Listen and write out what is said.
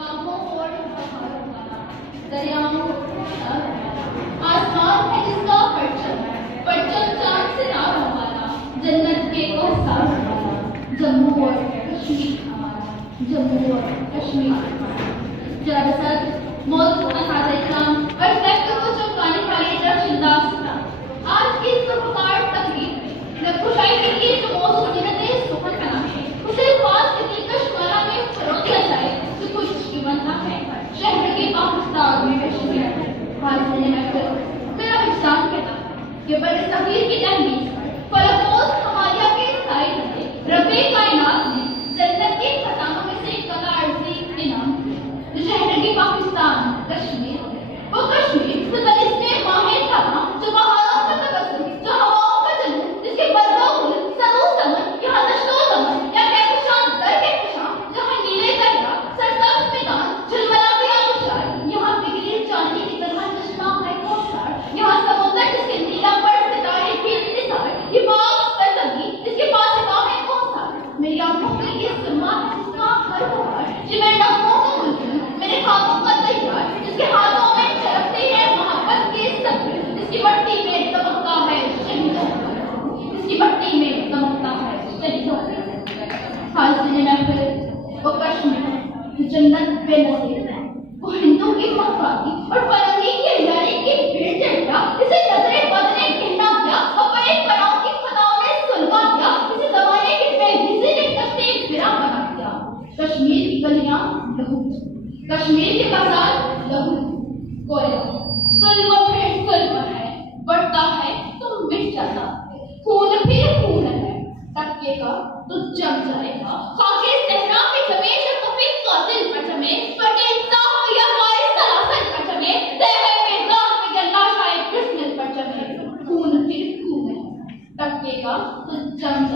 बाहों और पहाड़ों वाला, दरियाओं का आसमान है जिसका परचम, परचम चांद से नारों वाला, जन्नत के कोहसार वाला, जम्मू और कश्मीर हमारा, जम्मू और कश्मीर हमारा। जरा बसंत मौत को नहाते इस्लाम और सेक्टर को चौंकाने वाले दर्शनदास आज की सुरकार तकलीफ में न खुशाई के लिए जो मौसम जिन्हें सुखन बना है उसे खास के दिलकश माला में फरोख दिया जाए तो कुछ की बनता है शहर के पाकिस्तान में कश्मीर हाल में मेरा हिस्सान कहता है कि बड़े सफीर की तहमीज पर फलकोस हमारिया के साइड से रबे कायनात ने जन्नत के खजानों में से कलार्जी इनाम दिया शहर के पाकिस्तान कश्मीर वो कश्मीर तो तलिस्मे माहिर था जो बहारों का तबस्सुम जो हवाओं का जुनून जिसके बर्दों गुल सनू समन यहाँ दश्तो दमन या कहकशां दर कहकशां जहाँ नीले दरिया सरसब्ज मैदान झलमला के आबशार यहाँ बिगड़ी चांदी की तरह चश्मा है कोशार यहाँ समुद्र जिसके नीला पर सितारे खिल निसार ये बाग सरसब्जी जिसके पास बाहें कोसार मेरी आंखों में ये सुरमा है जिसका हर बहार जो मेरे नगमों का गुलशन मेरे खाबों का तैयार जिसके हाथों में झलकते हैं मोहब्बत के सब्र जिसकी मट्टी में दमकता है शहीदों जिसकी मट्टी में दमकता है शहीदों हाजिर महफिल वो कश्मीर जन्नत बेनसीब वो हिंदू की मक्काकी और फरंगी के लड़े की भीड़ चढ़ा इसे नजरे बदले कहना क्या अपने पराओं की फताओं ने सुलवा दिया इसे जमाने की बेहिसी ने कस्ते गिरा बना दिया कश्मीर की गलियां लहू कश्मीर के बाजार लहू कोयला जुल्म फिर जुल्म है बढ़ता है तो मिट जाता है खून फिर खून है टपकेगा तो जम जाएगा खाके सहरा में जमे शफ़क़े कातिल पर जमे फटे इंसाफ या हमारे सलासल पर जमे दहर में दाग में गल्ला शायद क्रिसमस पर जमे खून फिर खून है टपकेगा तो जम